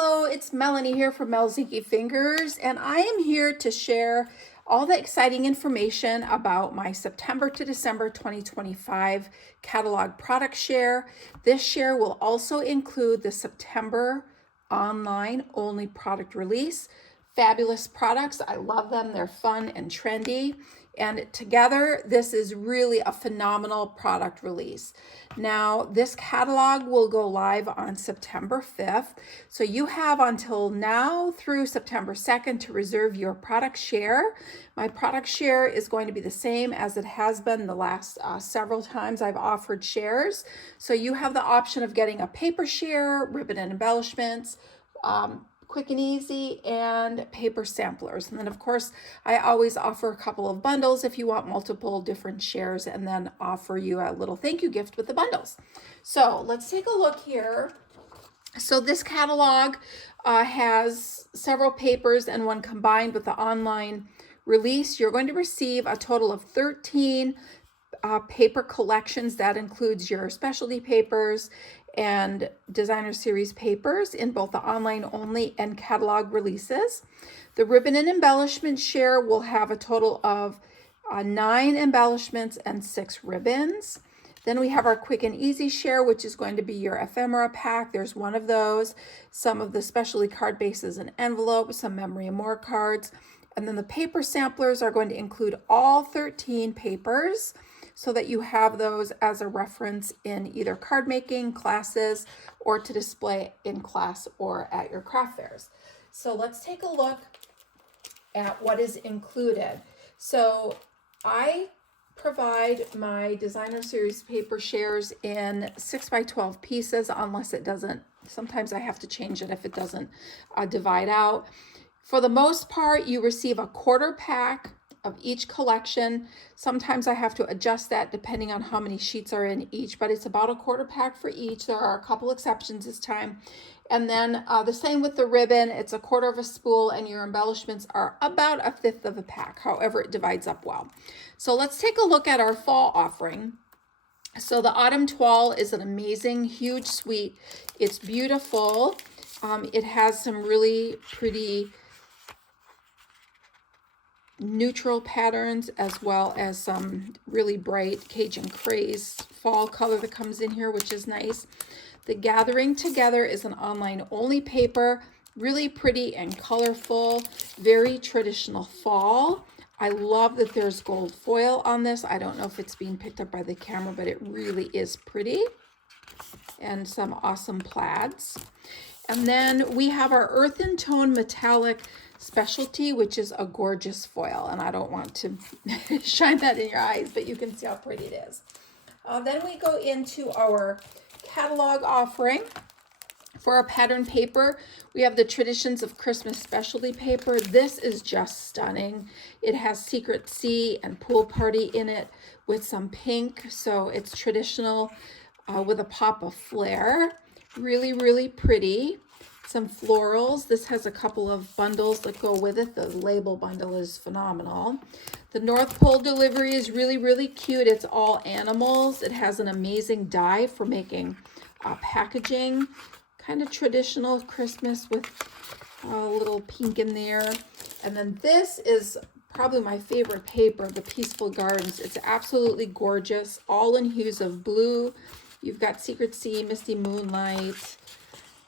Hello, it's Melanie here from Mel's Inky Fingers, and I am here to share all the exciting information about my September to December 2025 catalog product share. This share will also include the September online only product release. Fabulous products. I love them. They're fun and trendy. And together, this is really a phenomenal product release. Now, this catalog will go live on September 5th. So you have until now through September 2nd to reserve your product share. My product share is going to be the same as it has been the last several times I've offered shares. So you have the option of getting a paper share, ribbon and embellishments, quick and easy, and paper samplers. And then of course, I always offer a couple of bundles if you want multiple different shares, and then offer you a little thank you gift with the bundles. So let's take a look here. So this catalog has several papers, and when combined with the online release, you're going to receive a total of 13 paper collections. That includes your specialty papers and designer series papers in both the online only and catalog releases. The ribbon and embellishment share will have a total of 9 embellishments and 6 ribbons. Then we have our quick and easy share, which is going to be your ephemera pack. There's one of those, some of the specialty card bases and envelopes, some memory and more cards. And then the paper samplers are going to include all 13 papers, so that you have those as a reference in either card making classes or to display in class or at your craft fairs. So let's take a look at what is included. So I provide my designer series paper shares in 6x12 pieces, unless it doesn't, sometimes I have to change it if it doesn't divide out. For the most part, you receive a quarter pack of each collection. Sometimes I have to adjust that depending on how many sheets are in each, but it's about a quarter pack for each. There are a couple exceptions this time. And then the same with the ribbon, it's a quarter of a spool, and your embellishments are about a fifth of a pack. However, it divides up well. So let's take a look at our fall offering. So the Autumn Toile is an amazing, huge suite. It's beautiful. It has some really pretty neutral patterns, as well as some really bright Cajun craze fall color that comes in here, which is nice. The Gathering Together is an online only paper, really pretty and colorful, very traditional fall. I love that there's gold foil on this. I don't know if it's being picked up by the camera, but it really is pretty. And some awesome plaids. And then we have our Earth and Tone Metallic Specialty, which is a gorgeous foil, and I don't want to shine that in your eyes, but you can see how pretty it is. Then we go into our catalog offering. For our pattern paper, we have the Traditions of Christmas specialty paper. This is just stunning. It has Secret Sea and Pool Party in it with some pink, so it's traditional with a pop of flair. Really, really pretty. Some florals. This has a couple of bundles that go with it. The label bundle is phenomenal. The North Pole delivery is really, really cute. It's all animals. It has an amazing die for making packaging. Kind of traditional Christmas with a little pink in there. And then this is probably my favorite paper, the Peaceful Gardens. It's absolutely gorgeous, all in hues of blue. You've got Secret Sea, Misty Moonlight.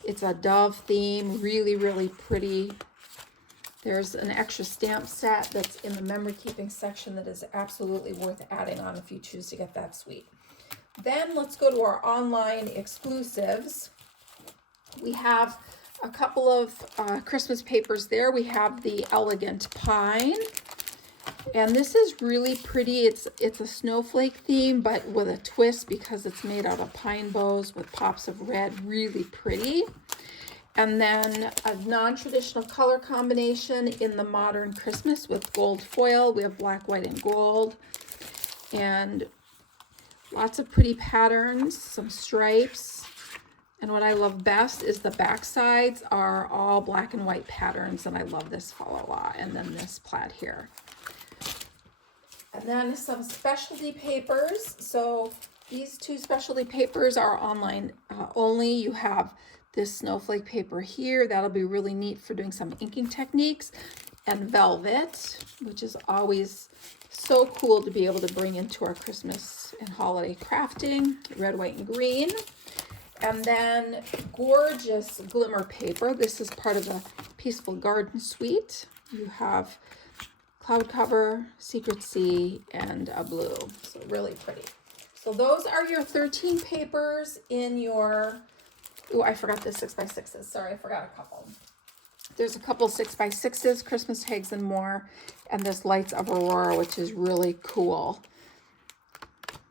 It's a dove theme, really, really pretty. There's an extra stamp set that's in the memory keeping section that is absolutely worth adding on if you choose to get that suite. Then let's go to our online exclusives. We have a couple of Christmas papers there. We have the Elegant Pine. And this is really pretty. It's a snowflake theme, but with a twist because it's made out of pine boughs with pops of red. Really pretty. And then a non-traditional color combination in the Modern Christmas with gold foil. We have black, white, and gold. And lots of pretty patterns, some stripes. And what I love best is the back sides are all black and white patterns, and I love this fall a lot. And then this plaid here. And then some specialty papers. So these two specialty papers are online only. You have this snowflake paper here. That'll be really neat for doing some inking techniques. And velvet, which is always so cool to be able to bring into our Christmas and holiday crafting. Red, white, and green. And then gorgeous glimmer paper. This is part of the Peaceful Garden Suite. You have cloud cover, secret sea, and a blue. So really pretty. So those are your 13 papers in your, oh, I forgot the 6x6s. Sorry, I forgot a couple. There's a couple 6x6s, Christmas tags and more, and this Lights of Aurora, which is really cool.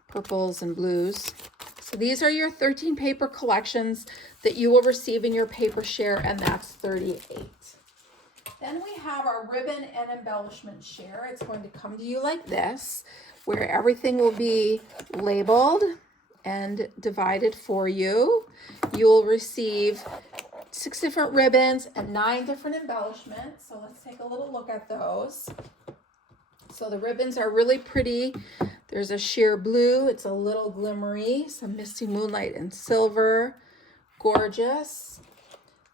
Purples and blues. So these are your 13 paper collections that you will receive in your paper share, and that's 38. Then we have our ribbon and embellishment share. It's going to come to you like this, where everything will be labeled and divided for you. You will receive 6 different ribbons and 9 different embellishments. So let's take a little look at those. So the ribbons are really pretty. There's a sheer blue. It's a little glimmery, some misty moonlight and silver. Gorgeous.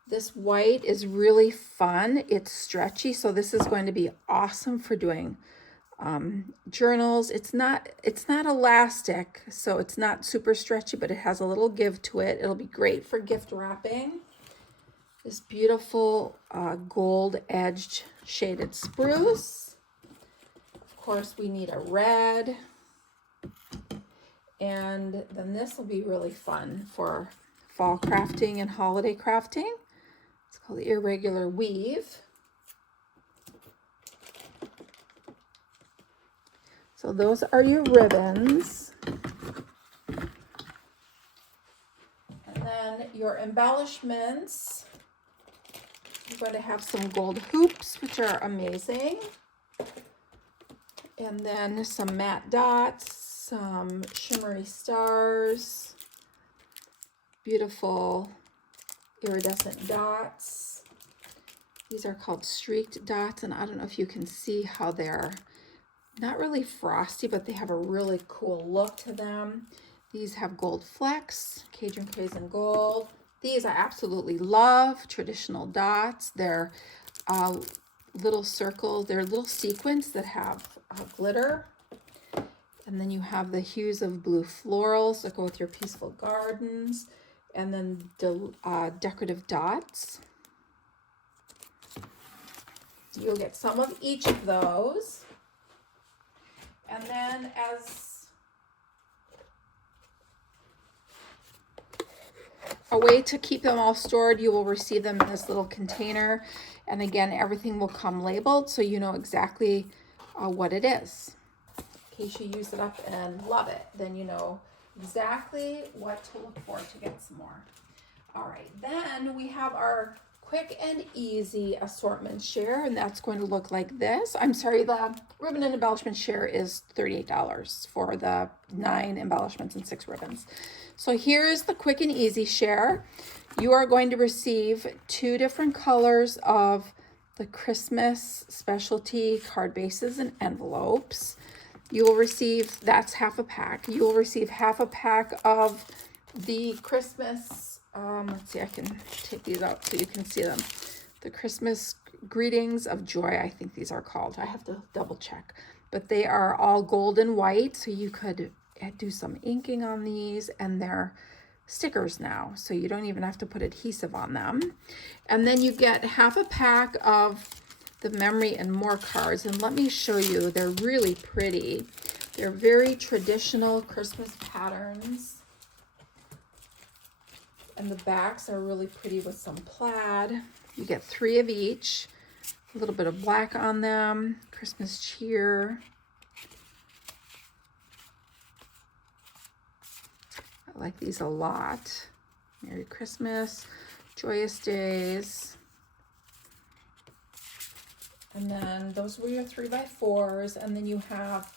This white is really fun. It's stretchy, so this is going to be awesome for doing journals. It's not elastic, so it's not super stretchy, but it has a little give to it. It'll be great for gift wrapping. This beautiful gold edged shaded spruce. Of course, we need a red. And then this will be really fun for fall crafting and holiday crafting. It's called the Irregular Weave. So those are your ribbons. And then your embellishments. You're going to have some gold hoops, which are amazing. And then some matte dots, some shimmery stars, beautiful iridescent dots. These are called streaked dots, and I don't know if you can see how they're not really frosty, but they have a really cool look to them. These have gold flecks, Cajun Craze Gold. These I absolutely love, traditional dots. They're little circles, they're little sequins that have glitter. And then you have the hues of blue florals that go with your peaceful gardens. And then decorative dots. You'll get some of each of those. And then as a way to keep them all stored, you will receive them in this little container. And again, everything will come labeled so you know exactly what it is. In case you use it up and love it, then you know exactly what to look for to get some more. All right, then we have our quick and easy assortment share, and that's going to look like this. I'm sorry, the ribbon and embellishment share is $38 for the 9 embellishments and 6 ribbons. So here's the quick and easy share. You are going to receive 2 different colors of the Christmas specialty card bases and envelopes. You will receive, that's half a pack. You will receive half a pack of the Christmas, let's see, I can take these out so you can see them. The Christmas Greetings of Joy, I think these are called. I have to double check. But they are all gold and white, so you could do some inking on these, and they're stickers now, so you don't even have to put adhesive on them. And then you get half a pack of the Memory and More cards, and let me show you. They're really pretty. They're very traditional Christmas patterns, and the backs are really pretty with some plaid. You get 3 of each, a little bit of black on them, Christmas cheer. I like these a lot. Merry Christmas, Joyous Days. And then those were your 3x4s. And then you have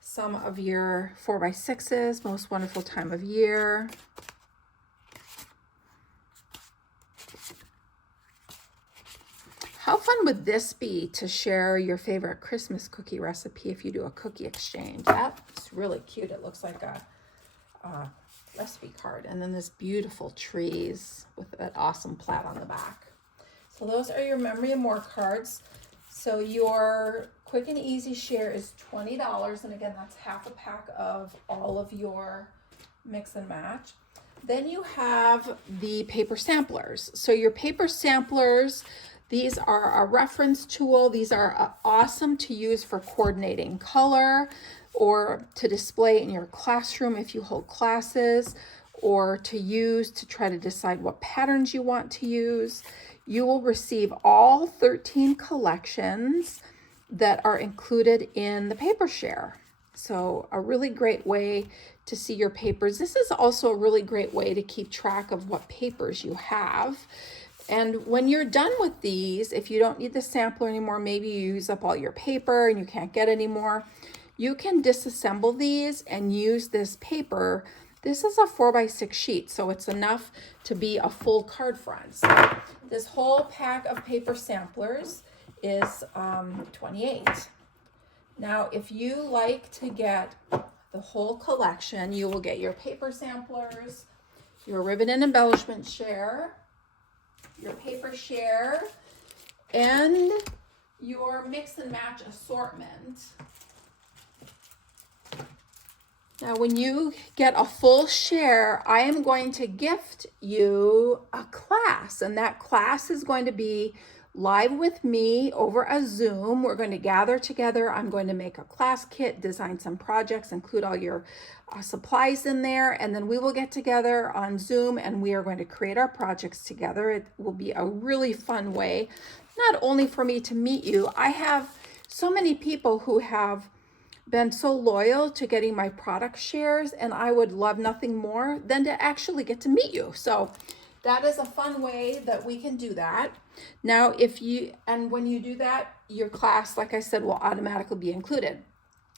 some of your 4x6s, Most Wonderful Time of Year. How fun would this be to share your favorite Christmas cookie recipe if you do a cookie exchange? That's really cute. It looks like a recipe card. And then this beautiful trees with that awesome plaid on the back. So those are your Memory and More cards. So your quick and easy share is $20. And again, that's half a pack of all of your mix and match. Then you have the paper samplers. So your paper samplers, these are a reference tool. These are awesome to use for coordinating color or to display in your classroom if you hold classes, or to use to try to decide what patterns you want to use. You will receive all 13 collections that are included in the paper share. So a really great way to see your papers. This is also a really great way to keep track of what papers you have. And when you're done with these, if you don't need the sampler anymore, maybe you use up all your paper and you can't get any more, you can disassemble these and use this paper. This is a 4x6 sheet, so it's enough to be a full card front. So this whole pack of paper samplers is $28. Now, if you like to get the whole collection, you will get your paper samplers, your ribbon and embellishment share, your paper share, and your mix and match assortment. Now, when you get a full share, I am going to gift you a class, and that class is going to be live with me over a Zoom. We're going to gather together. I'm going to make a class kit, design some projects, include all your supplies in there, and then we will get together on Zoom and we are going to create our projects together. It will be a really fun way, not only for me to meet you. I have so many people who have been so loyal to getting my product shares, and I would love nothing more than to actually get to meet you. So that is a fun way that we can do that. Now, when you do that, your class, like I said, will automatically be included.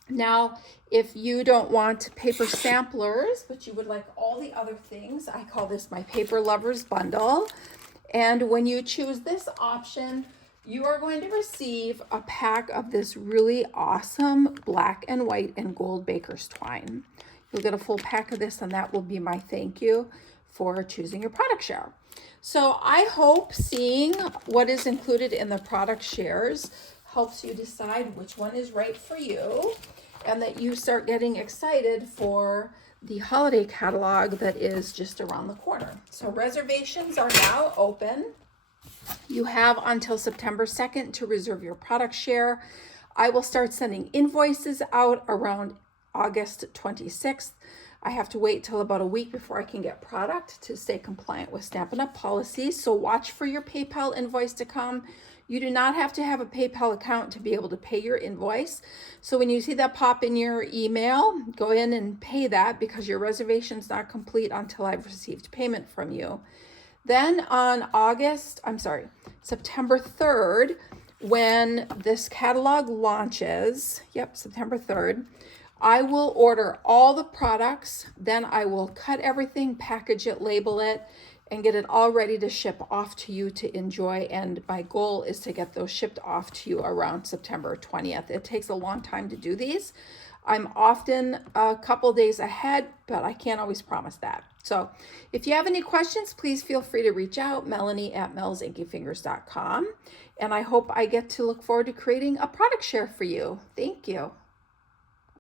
Now, if you don't want paper samplers, but you would like all the other things, I call this my Paper Lovers Bundle. And when you choose this option, you are going to receive a pack of this really awesome black and white and gold baker's twine. You'll get a full pack of this, and that will be my thank you for choosing your product share. So I hope seeing what is included in the product shares helps you decide which one is right for you, and that you start getting excited for the holiday catalog that is just around the corner. So reservations are now open. You have until September 2nd to reserve your product share. I will start sending invoices out around August 26th. I have to wait till about a week before I can get product to stay compliant with Stampin' Up! Policies. So watch for your PayPal invoice to come. You do not have to have a PayPal account to be able to pay your invoice. So when you see that pop in your email, go in and pay that, because your reservation's not complete until I've received payment from you. Then on September 3rd, when this catalog launches, September 3rd, I will order all the products. Then I will cut everything, package it, label it, and get it all ready to ship off to you to enjoy. And my goal is to get those shipped off to you around September 20th. It takes a long time to do these. I'm often a couple days ahead, but I can't always promise that. So if you have any questions, please feel free to reach out, Melanie@melsinkyfingers.com. And I hope I get to look forward to creating a product share for you. Thank you.